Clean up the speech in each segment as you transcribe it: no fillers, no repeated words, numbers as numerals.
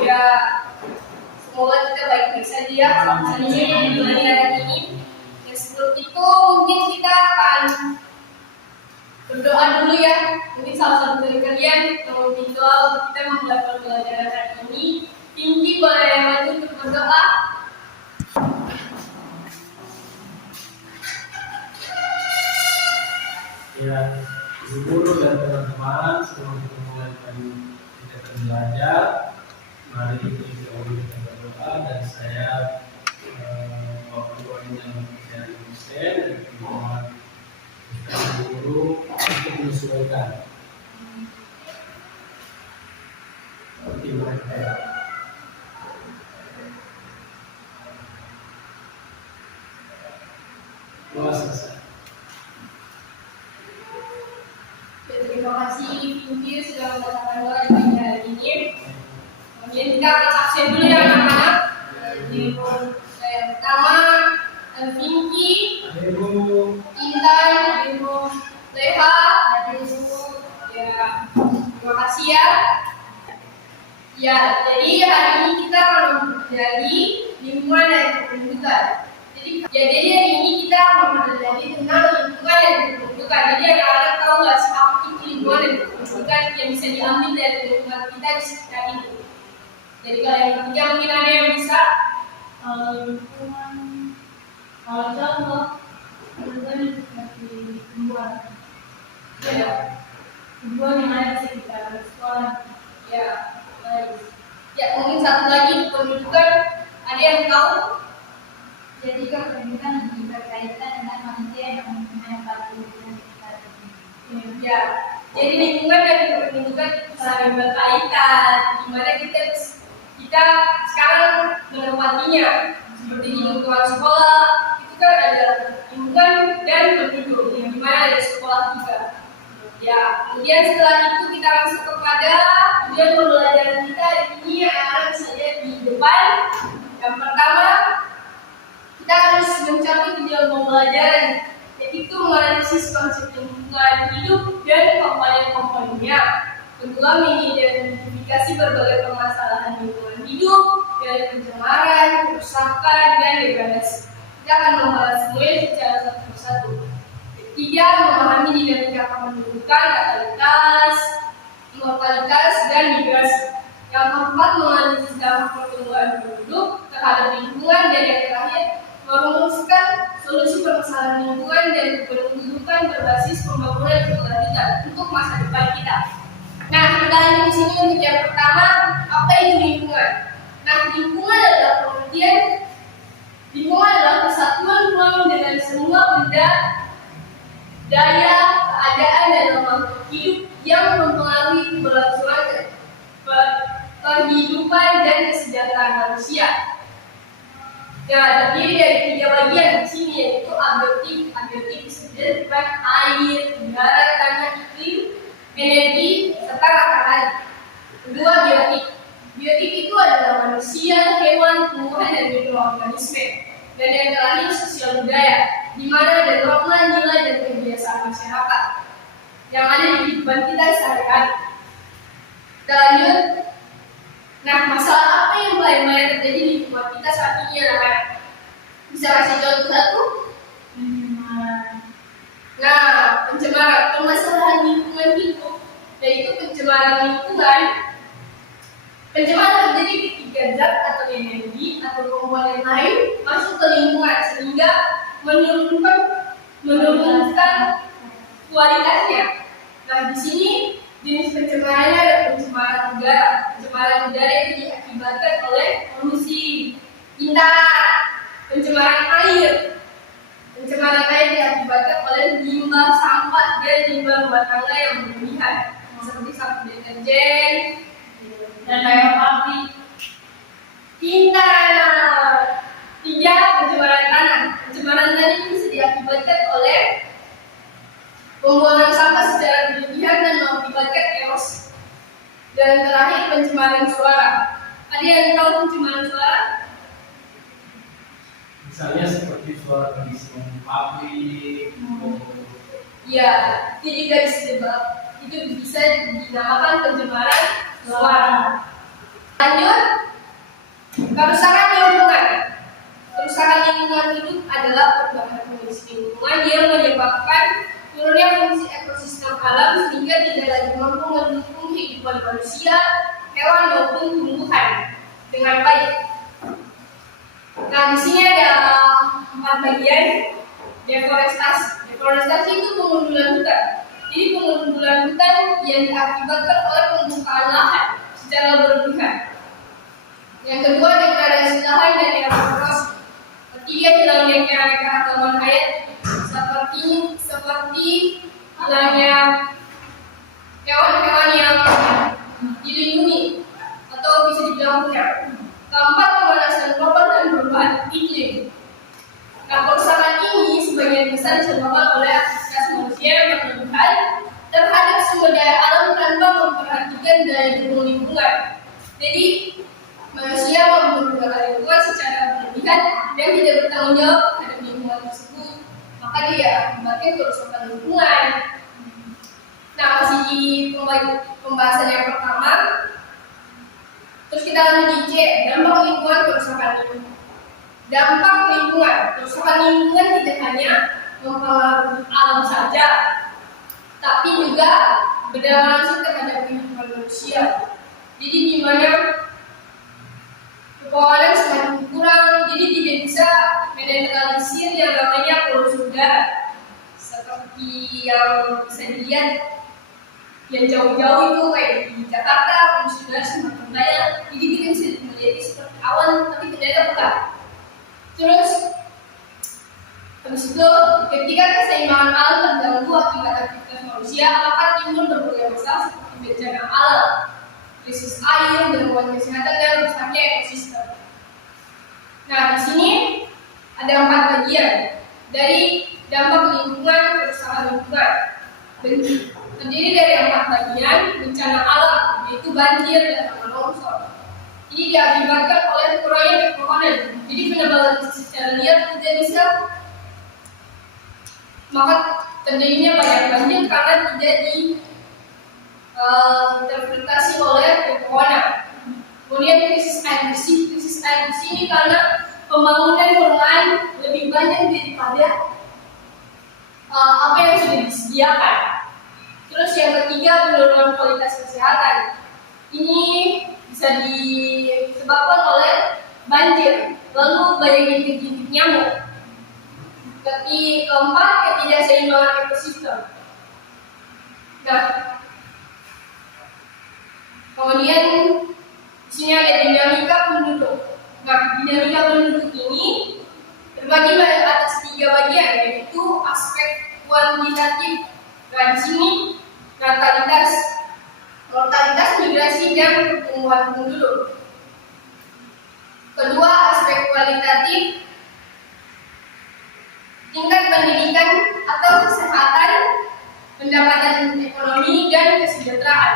Ya, semoga kita baik-baik saja ya. Amin. Di hari ini. Ya, sebelum itu mungkin kita akan berdoa dulu ya. Mungkin salah satu dari kalian yang memimpin doa untuk kita memulai pembelajaran hari ini. Tinggi boleh maju untuk berdoa. Ya, Ibu Guru dan teman-teman, sebelum kita mulai tadi kita belajar, mari kita berdoa dan saya Bapak Ibu yang saya Hussein dan teman-teman Ibu Guru untuk menyesuaikan. Seperti mereka. Doa selesai. Terima kasih Pinky sudah membacakan doa di pagi hari ini. Kemudian kita akan absen dulu ya anak-anak. Yang pertama Pinky, Ibu, Intan, Ibu Leha, Ibu. Ya, terima kasih ya. Ya, jadi hari ini kita akan mempelajari lingkungan dan kependudukan. Jadi hari ini kita akan mempelajari tentang lingkungan dan kependudukan. Jadi anak-anak tahu nggak sih apa itu lingkungan dan kependudukan yang bisa diambil dari lingkungan kita di sekitar itu. Jadi kalau yang ketiga mungkin ada yang bisa lingkungan. Kalau contoh, lingkungan seperti tumbuhan. ya, Tumbuhan yang ada di sekitar sekolah. ya, baik. Ya, mungkin satu lagi kependudukan ada yang tahu? Jadi kependudukan lebih berkaitan dengan manusia yang mempunyai lingkungan sekitar. Ya, jadi lingkungan dan kependudukan saling berkaitan. Di mana kita sekarang menempatinya seperti di lingkungan sekolah itu kan ada lingkungan dan penduduk yang dimana ada sekolah juga. Ya, kemudian setelah itu kita langsung kepada kemudian pembelajaran kita ini yang akan bisa lihat di depan. Yang pertama kita harus mencapai ke dalam pembelajaran, yaitu menganalisis konsep lingkungan hidup dan komponen-komponennya. Kedua, mengidentifikasi berbagai permasalahan lingkungan hidup dari pencemaran, kerusakan, dan degradasi. Kita akan membahas semuanya secara satu persatu. Ketiga, memahami dinamika kependudukan, katalitas, mortalitas, dan migrasi. Yang keempat, menganalisis dampak pertumbuhan penduduk terhadap lingkungan, dan yang terakhir, merumuskan solusi permasalahan lingkungan dan kependudukan berbasis pembangunan berkelanjutan untuk masa depan kita. Nah, kita lanjut di sini untuk yang pertama, apa itu lingkungan? Nah, lingkungan adalah pengertian lingkungan adalah kesatuan ruang dengan semua benda, daya, keadaan, dan makhluk hidup yang mempengaruhi keberlangsungan kehidupan dan kesejahteraan manusia. Ya, terdiri dari tiga bagian di sini, yaitu abiotik. Abiotik disebut air, udara, tanah, iklim, energi, serta makanan. Kedua, biotik. Biotik itu adalah manusia, hewan, tumbuhan, dan mikroorganisme. Dan yang terakhir, sosial budaya, di mana ada norma, nilai, dan kebiasaan masyarakat yang ada di kehidupan kita sehari-hari. Kita lanjut. Nah, masalah apa yang paling banyak terjadi di lingkungan kita saat ini, anak-anak? Bisa kasih contoh satu? Nah, pencemaran, permasalahan lingkungan hidup, yaitu pencemaran lingkungan. Pencemaran terjadi ketika zat atau energi atau komponen lain masuk ke lingkungan sehingga menurunkan kualitasnya. Nah, di sini jenis pencemarannya ada pencemaran udara. Pencemaran udara itu diakibatkan oleh polusi. Pencemaran air. Pencemaran air diakibatkan oleh limbah sampah dan limbah rumah tangga yang berlebihan, seperti sampah deterjen dan kayak pabrik. Tiga, pencemaran tanah. Pencemaran tanah ini bisa diakibatkan oleh pembuangan sampah secara berlebihan dan mengakibatkan erosi. Dan terakhir, pencemaran suara. Ada yang tahu pencemaran suara? misalnya seperti suara kondisi pabrik. Ya, jadi dari sebab itu bisa dinamakan pencemaran suara. Lanjut, kerusakan lingkungan. Kerusakan lingkungan hidup adalah perubahan kondisi lingkungan yang menyebabkan turunnya fungsi ekosistem alam sehingga tidak lagi mampu mendukung kehidupan manusia, hewan maupun tumbuhan dengan baik. Nah, di sini ada 4 bagian. Deforestasi. Deforestasi itu pengundulan hutan. Jadi pengundulan hutan yang diakibatkan oleh pembukaan lahan secara berlebihan. Yang kedua, degradasi lahan dan erosi. Ketiga, hilangnya keanekaragaman hayat seperti hilangnya hewan-hewan yang dilindungi atau bisa dibilang punah. Keempat, pemanasan global dan perubahan iklim. Nah, kerusakan ini sebagian besar disebabkan oleh aktivitas manusia yang berlebihan terhadap sumber daya alam tanpa memperhatikan daya dukung lingkungan. Jadi, manusia menggunakan lingkungan secara berlebihan dan tidak bertanggung jawab terhadap lingkungan tersebut, maka dia akibatkan kerusakan lingkungan. Nah, masih di pembahasan yang pertama. Terus kita lanjut di C, dampak lingkungan kerusakan lingkungan. Dampak lingkungan, kerusakan lingkungan tidak hanya mempengaruhi alam saja, tapi juga berdampak langsung terhadap kehidupan manusia. Jadi di mana kepohonan semakin kurang, jadi tidak bisa menetralisir yang namanya polusi udara, seperti yang bisa dilihat yang jauh-jauh itu kayak di Jakarta polusi udara semakin banyak. Jadi kita bisa melihat seperti awan, tapi ternyata bukan. Terus habis itu ketika keseimbangan alam terganggu akibat aktivitas manusia, maka timbul berbagai masalah seperti bencana alam, krisis air, gangguan kesehatan dan rusaknya ekosistem. Nah, di sini ada 4 bagian dari dampak lingkungan kerusakan lingkungan. Terdiri dari 4 bagian bencana alam, yaitu banjir dan tanah longsor. Ini diakibatkan oleh kurangnya pepohonan. Jadi penebalan secara liar tidak bisa, maka terjadinya banyak banjir karena tidak terfiltrasi oleh pepohonan. Kemudian krisis air bersih. Krisis air bersih ini karena pembangunan ruangan lebih banyak daripada apa yang sudah disediakan. Terus yang ketiga, penurunan kualitas kesehatan. Ini bisa disebabkan oleh banjir, lalu banyak bintik-bintik nyamuk. Keempat, ketidakseimbangan ekosistem. Nah, kemudian di sini ada dinamika penduduk. Nah, dinamika penduduk ini terbagi atas 3 bagian, yaitu aspek kuantitatif. Nah, di sini natalitas, mortalitas, migrasi, dan pertumbuhan penduduk. Kedua, aspek kualitatif, tingkat pendidikan atau kesehatan, pendapatan ekonomi, dan kesejahteraan.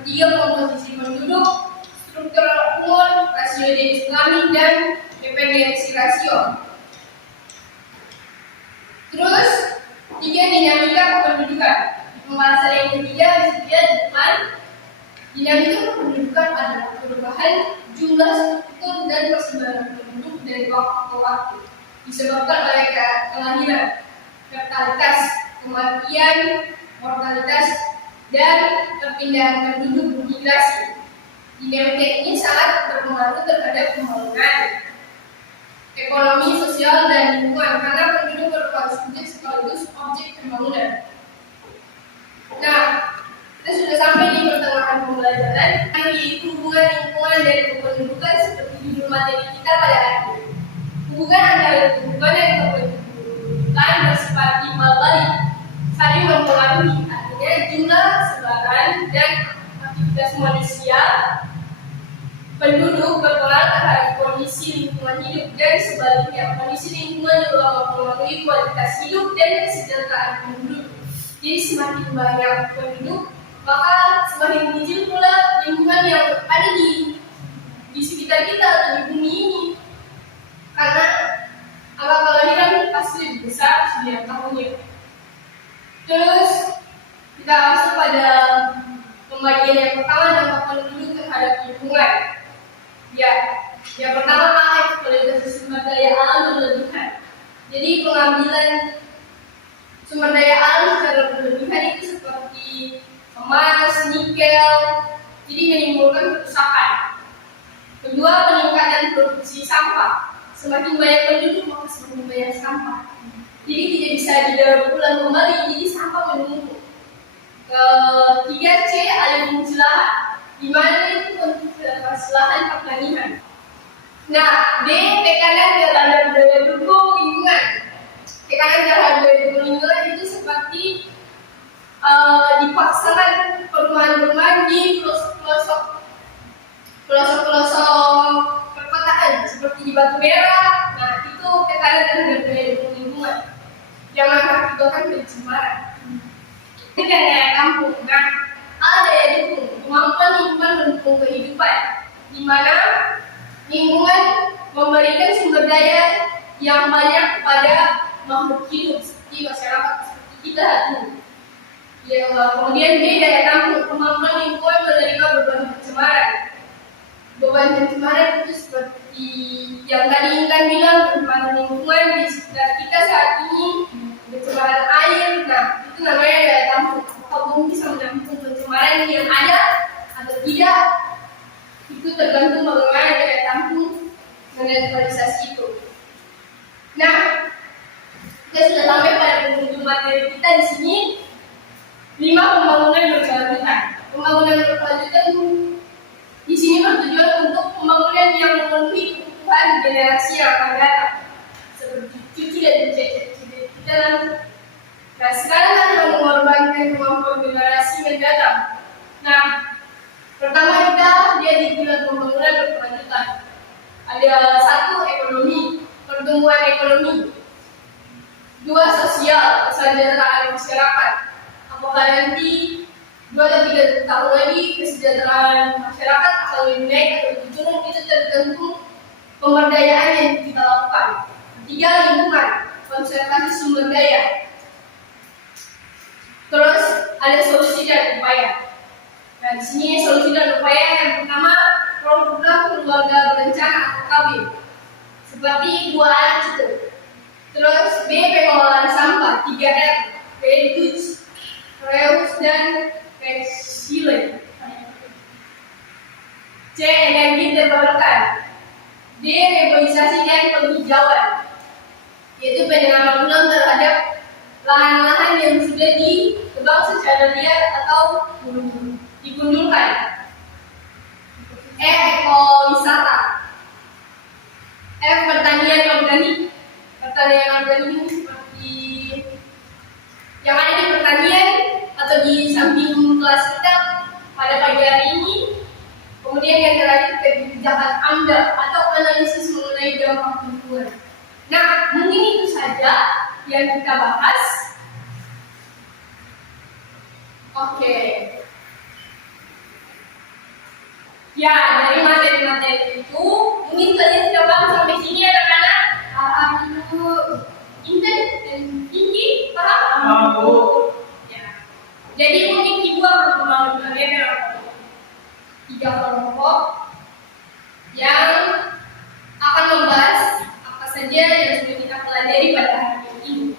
Ketiga, komposisi penduduk, struktur umur, rasio Gini Islami, dan dependensi rasio. Terus, 3, dinamika kependudukan. Pembahasan yang ketiga disebutnya di depan. Dinamika kependudukan adalah perubahan jumlah struktur dan persebaran penduduk dari waktu ke waktu, disebabkan oleh kelahiran, fertilitas, kematian, mortalitas, dan perpindahan penduduk migrasi. Dinamika ini sangat berpengaruh terhadap pembangunan ekonomi, sosial, dan lingkungan karena penduduk merupakan subjek sekaligus objek pembangunan. Nah, kita sudah sampai di pertengahan pembelajaran, yaitu hubungan lingkungan dan kependudukan seperti judul materi kita pada hari ini. Hubungan antara lingkungan dan kependudukan bersifat timbal balik, saling mempengaruhi, artinya jumlah, sebaran, dan aktivitas manusia penduduk berpengaruh terhadap kondisi lingkungan hidup, dan sebaliknya kondisi lingkungan juga mempengaruhi kualitas hidup dan kesejahteraan penduduk. Jadi semakin banyak penduduk, maka semakin kecil pula lingkungan yang ada di sekitar kita atau di bumi ini. Karena angka kelahiran pasti lebih besar setiap tahunnya. Terus kita masuk pada pembagian yang pertama, dampak penduduk terhadap lingkungan. Ya, yang pertama eksploitasi sumber daya alam berlebihan. Jadi pengambilan sumber daya alam secara berlebihan itu seperti emas, nikel, jadi menimbulkan kerusakan. Kedua, peningkatan produksi sampah. Semakin banyak penduduk maka semakin banyak sampah. Jadi tidak bisa didaur ulang kembali, jadi sampah menumpuk. Ketiga, C, alih fungsi lahan, di mana itu untuk lahan pertanian. Nah, D, tekanan terhadap daya dukung lingkungan. Tekanan terhadap daya dukung lingkungan itu seperti dipaksakan perumahan-perumahan di pelosok perkotaan seperti di Batu Merah. Nah, itu tekanan terhadap daya dukung lingkungan yang mengakibatkan pencemaran. Itu daya kampung. Nah, daya dukung, kemampuan lingkungan mendukung kehidupan, di mana lingkungan memberikan sumber daya yang banyak kepada makhluk hidup seperti masyarakat seperti kita dulu. Ya, kemudian D, daya tampung, kemampuan lingkungan menerima beban pencemaran. Beban pencemaran itu seperti yang tadi Intan bilang, pencemaran lingkungan di sekitar kita saat ini, pencemaran air. Nah, itu namanya daya tampung. Apakah bumi bisa menampung pencemaran yang ada atau tidak? Itu tergantung bagaimana daya tampung menetralisasi itu. Nah, kita sudah sampai pada penghujung materi kita di sini. 5 pembangunan berkelanjutan. Pembangunan berkelanjutan di sini bertujuan untuk pembangunan yang memenuhi kebutuhan generasi yang akan datang, seperti cucu dan cucu kita nanti. Nah, sekarang kita mengorbankan kemampuan generasi mendatang. Nah, pertama kita lihat di pilar pembangunan berkelanjutan. Ada 1, ekonomi, pertumbuhan ekonomi. 2, sosial, kesejahteraan masyarakat. Apakah nanti 2 atau 3 tahun lagi kesejahteraan masyarakat akan lebih naik atau lebih turun, itu tergantung pemberdayaan yang kita lakukan. 3, lingkungan, konservasi sumber daya. Terus ada solusi dan upaya. Nah, di sini solusi dan upaya yang pertama, program keluarga berencana atau KB, seperti 2 anak cukup. Terus B, pengelolaan sampah, 3R, reduce, reuse dan resilient. C, energi terbarukan. D, reboisasi dan penghijauan, yaitu penanaman ulang terhadap lahan-lahan yang sudah ditebang secara liar atau digundulkan. E, ekowisata. F, pertanian organik. Pertanian organik ini seperti yang ada di pertanian atau di samping kelas kita pada pagi hari ini. Kemudian yang terakhir, kebijakan AMDA atau analisis mengenai dampak lingkungan. Nah, mungkin itu saja yang kita bahas. Oke. Ya, dari materi-materi itu mungkin kalian sudah paham sampai sini anak-anak. Paham dulu. Intan dan Tinggi paham? Bu. Ya. Jadi mungkin Ibu akan mengenalkan 3 kelompok yang akan membahas apa saja yang sudah kita pelajari pada hari ini.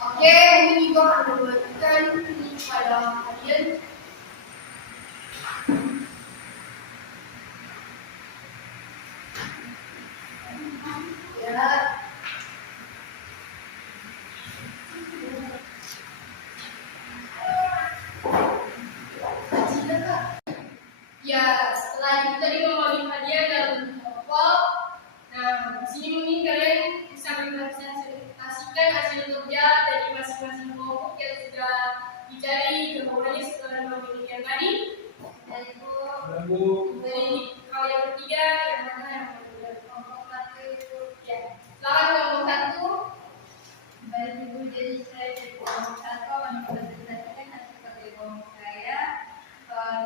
Oke, mungkin Ibu akan membagikan ini pada kalian. Ya. Ya, setelah itu tadi membagi hadiah dalam kelompok. Nah, di sini mungkin kalian bisa presentasikan hasil kerja dari masing-masing kelompok yang sudah dicari jawabannya setelah membagi yang tadi. Dari kalau yang ketiga, yang mana yang dari kelompok 1? Ya, silakan kelompok 1. Baik Ibu, jadi saya dari kelompok 1 akan mempresentasikan hasil kerja kelompok saya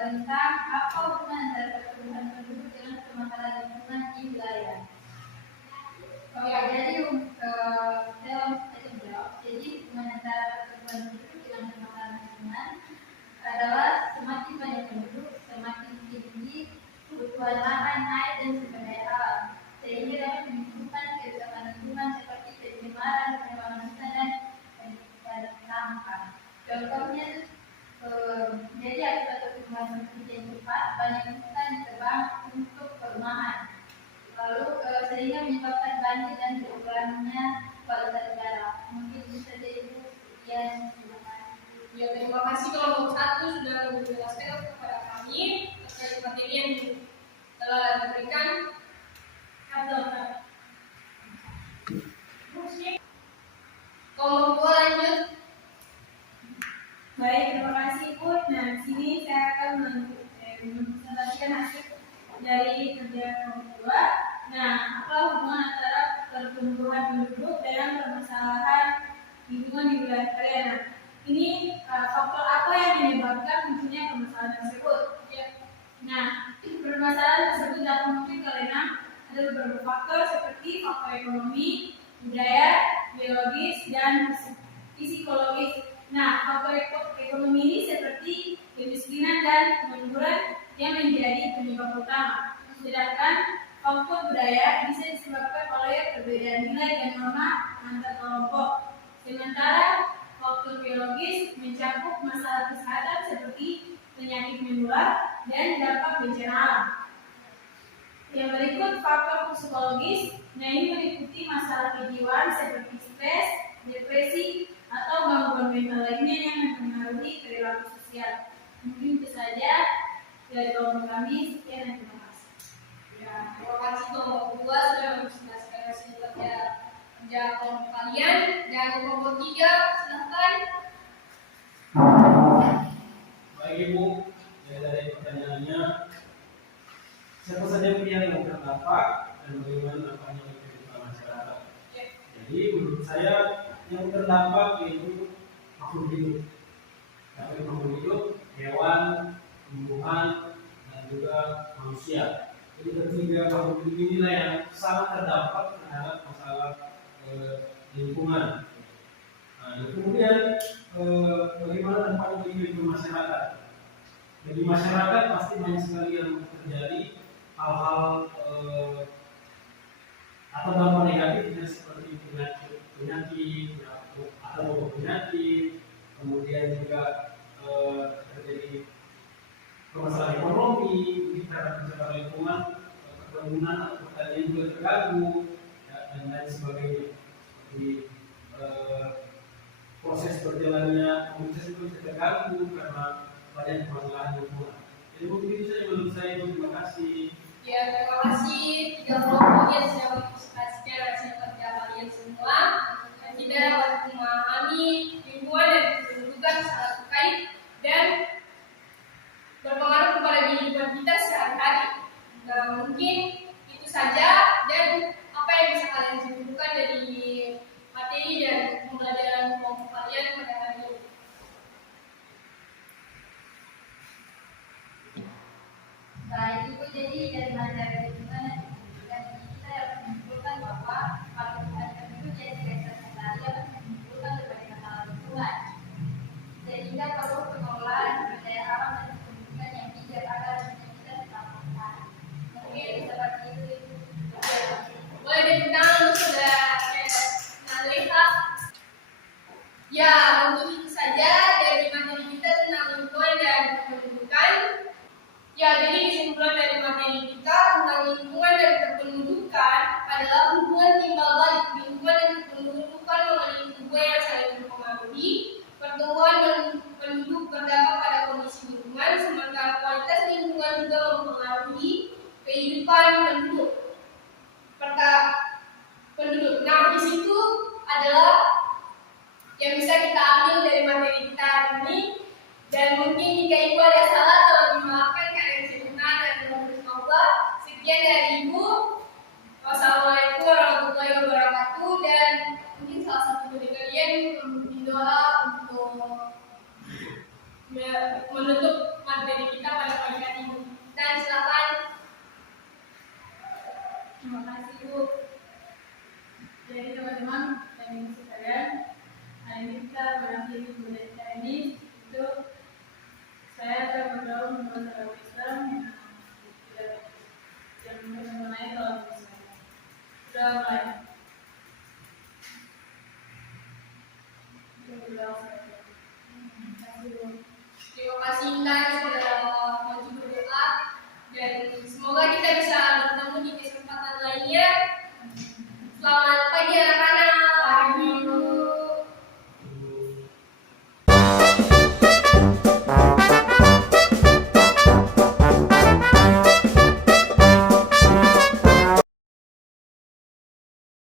tentang apa hubungan antara pertumbuhan penduduk dengan kemapanan lingkungan di wilayah. Jadi saya langsung jawab. Jadi hubungan antara pertumbuhan penduduk dengan kemapanan lingkungan adalah semakin banyak penduduk, semakin tinggi Ya, terima kasih kelompok 1 sudah menjelaskan kepada kami terkait materi yang telah diberikan. Kelompok 2 lanjut. Baik, terima kasih Bu. Nah, di sini saya akan mempresentasikan hasil dari kerja kelompok 2. Nah, apa hubungan antara pertumbuhan penduduk dengan permasalahan lingkungan di wilayah kalian? Nah, ini faktor apa yang menyebabkan munculnya permasalahan tersebut? Ya. Nah, permasalahan tersebut dapat muncul karena ada beberapa faktor seperti faktor ekonomi, budaya, biologis, dan psikologis. Nah, faktor ekonomi ini seperti kemiskinan dan pengangguran yang menjadi penyebab utama. Sedangkan faktor budaya bisa disebabkan oleh perbedaan nilai dan norma antar kelompok. Sementara faktor biologis mencakup masalah kesehatan seperti penyakit menular dan dampak bencana alam. Yang berikut faktor psikologis. Nah, ini meliputi masalah kejiwaan seperti stres, depresi, atau gangguan mental lainnya yang mempengaruhi perilaku sosial. Mungkin itu saja dari kelompok kami. Sekian dan terima kasih. Ya, terima kasih kelompok 2 sudah menjelaskan hasil kerja kelompok kalian. Dan kelompok 3 silahkan. Baik Ibu, dari pertanyaannya, siapa saja pihak yang terdampak dan bagaimana dampaknya bagi kehidupan masyarakat? Jadi menurut saya yang terdampak yaitu makhluk hidup, tapi makhluk hidup, hewan, tumbuhan, dan juga manusia. Jadi ketiga makhluk hidup inilah yang sangat terdampak terhadap masalah lingkungan. Nah, dan kemudian bagaimana dampaknya bagi kehidupan masyarakat? Bagi masyarakat pasti banyak sekali yang terjadi hal-hal atau dampak negatifnya seperti penyakit atau penyakit, kemudian juga terjadi permasalahan ekonomi, terhadap pencemaran lingkungan, perkebunan atau pertanian juga terganggu, ya, dan lain sebagainya. Jadi proses berjalannya komunitas itu bisa terganggu karena banyak permasalahan lingkungan. Jadi mungkin itu saja menurut saya. Terima kasih. Ya, terima kasih tiga kelompok yang sudah menjelaskan hasil kerja kalian semua. Dan kita dapat memahami lingkungan dan kependudukan sangat terkait dan berpengaruh kepada kehidupan kita sehari-hari. Nah, mungkin itu saja dan apa yang bisa kalian simpulkan dari materi dan pembelajaran kelompok kalian pada hari ini. Baik, Ibu, jadi dari materi lingkungan dan pendidikan ini kita dapat menyimpulkan bahwa pertumbuhan penduduk yang dikatakan tadi dapat menimbulkan berbagai masalah lingkungan, sehingga perlu pengelolaan sumber daya alam dan pendidikan yang bijak agar kita tetap bertahan. Mungkin seperti itu, Ibu. Boleh ditentang sudah Naleka. Ya, mungkin itu saja dari materi kita tentang lingkungan dan kependudukan. Ya, jadi kesimpulan dari materi kita tentang lingkungan dan kependudukan adalah hubungan timbal balik lingkungan dan kependudukan mengenai hubungan yang saling mempengaruhi. Pertumbuhan penduduk berdampak pada kondisi lingkungan, sementara kualitas lingkungan juga mempengaruhi kehidupan penduduk. Nah, di situ adalah yang bisa kita ambil dari materi kita hari ini. Dan mungkin jika Ibu ada salah, tolong dimaafkan karena saya benar dan bersyukur. Sekian dari Ibu. Wassalamualaikum warahmatullahi wabarakatuh. Dan mungkin salah satu dari kalian memimpin doa untuk menutup materi kita pada pagi hari ini. Dan silakan. Terima kasih, Bu. Jadi teman-teman dan ibu sekalian, hari ini kita mengakhiri pembelajaran kita ini. Itu saya akan bergaul dengan agama Islam yang mengenai dalam Islam. Sudah mulai. Terima kasih Intan sudah maju berdoa dan semoga kita bisa bertemu di kesempatan lainnya. Selamat pagi anak-anak.